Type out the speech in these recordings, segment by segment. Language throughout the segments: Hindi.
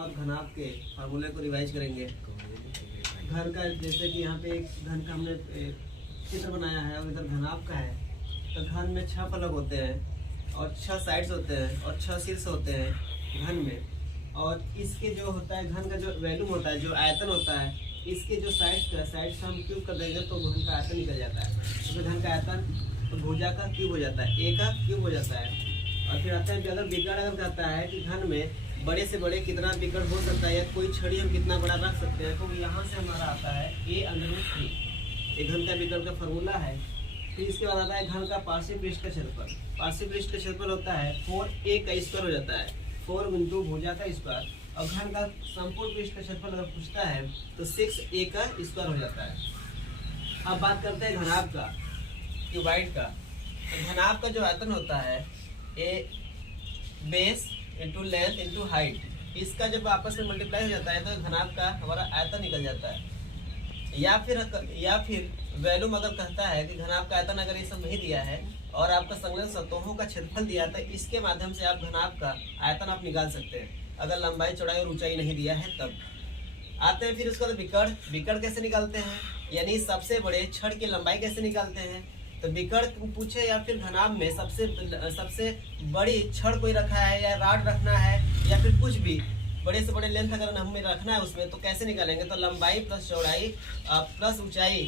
और घनाभ के फार्मूले को रिवाइज करेंगे। घन का जैसे कि यहाँ पे एक घन का हमने चित्र बनाया है और इधर घनाभ का है, तो घन में 6 फलक होते हैं और 6 साइड्स होते हैं और 6 शीर्ष होते हैं घन में। और इसके जो होता है घन का जो वैल्यूम होता है, जो आयतन होता है, इसके जो साइड्स हम क्यूब कर देंगे तो घन का आयतन निकल जाता है। तो घन का आयतन तो भुजा का क्यूब हो जाता है, ए का क्यूब हो जाता है। और फिर आता है कि अगर विकर्ण अगर कहता है कि घन में बड़े से बड़े कितना विकर्ण हो सकता है या कोई छड़ी हम कितना बड़ा रख सकते हैं, तो यहाँ से हमारा आता है a/√3। ये घन का विकर्ण का फॉर्मूला है। फिर इसके बाद आता है घन का पार्श्व पृष्ठ का क्षेत्रफल। पार्श्व पृष्ठ का क्षेत्रफल होता है 4a का स्क्वायर हो जाता है, 4 × भुजा का स्क्वायर। और घन का संपूर्ण पृष्ठ का क्षेत्रफल अगर पूछता है तो 6a का स्क्वायर हो जाता है। अब बात करते हैं घनाभ का, क्यूबाइड का। तो घनाभ का जो आयतन होता है a base into length into height, इसका जब आपस में मल्टीप्लाई हो जाता है तो घनाभ का हमारा आयतन निकल जाता है। या फिर वैल्यूम अगर कहता है कि घनाभ का आयतन अगर ये सब नहीं दिया है और आपका संलग्न सतहों का क्षेत्रफल दिया है, तो इसके माध्यम से आप घनाभ का आयतन आप निकाल सकते हैं, अगर लंबाई चौड़ाई और ऊंचाई नहीं दिया है तब। आते हैं फिर उसके बाद विकर्ण कैसे निकालते हैं, यानी सबसे बड़े छड़ की लंबाई कैसे निकालते हैं। तो विकर्ण पूछे या फिर घनाभ में सबसे बड़ी छड़ कोई रखा है या रॉड रखना है या फिर कुछ भी बड़े से बड़े लेंथ अगर हमें रखना है उसमें, तो कैसे निकालेंगे। तो लंबाई प्लस चौड़ाई प्लस ऊंचाई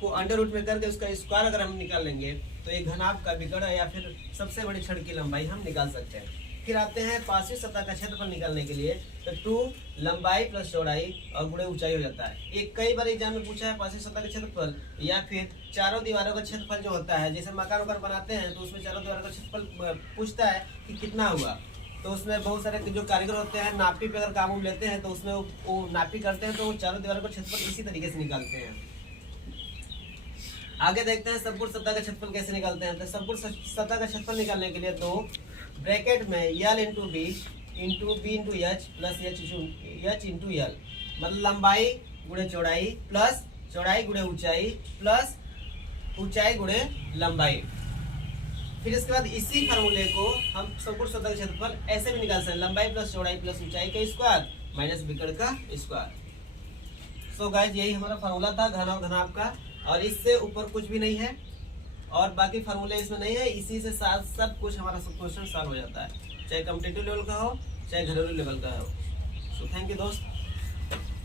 को अंडर रूट में करके उसका स्क्वायर अगर हम निकाल लेंगे तो ये घनाभ का विकर्ण या फिर सबसे बड़ी छड़ की लंबाई हम निकाल सकते हैं। फिर आते हैं पार्श्व सतह का क्षेत्रफल निकालने के लिए। तो 2 लंबाई प्लस चौड़ाई और गुणे ऊंचाई हो जाता है। एक कई बार एग्जाम में पूछा है पार्श्व सतह का क्षेत्रफल या फिर चारों दीवारों का क्षेत्रफल जो होता है, जैसे मकान वकान बनाते हैं तो उसमें चारों दीवारों का क्षेत्रफल पूछता है कि कितना हुआ। तो उसमें बहुत सारे जो कारीगर होते हैं नापी पे अगर काम लेते हैं तो उसमें वो नापी करते हैं, तो चारों दीवारों का क्षेत्रफल इसी तरीके से निकालते हैं। आगे देखते हैं संपूर्ण सतह का क्षेत्रफल कैसे निकालते हैं। तो संपूर्ण सतह का क्षेत्रफल निकालने के लिए तो ब्रैकेट में L × B × B × H plus H × L, मतलब लंबाई गुणे चौड़ाई प्लस चौड़ाई गुणे ऊंचाई प्लस ऊंचाई गुणे लंबाई। फिर इसके बाद इसी फार्मूले को हम संपूर्ण सतह का क्षेत्रफल ऐसे भी निकाल सकते हैं, लंबाई प्लस चौड़ाई प्लस ऊंचाई का स्क्वायर माइनस विकर्ण का स्क्वायर। सो गाइस यही हमारा फार्मूला था घन और घनाभ का, और इससे ऊपर कुछ भी नहीं है और बाकी फार्मूले इसमें नहीं है। इसी से साथ सब कुछ हमारा सब क्वेश्चन सॉल्व हो जाता है, चाहे कॉम्पिटिटिव लेवल का हो चाहे घरेलू लेवल का हो। सो थैंक यू दोस्त।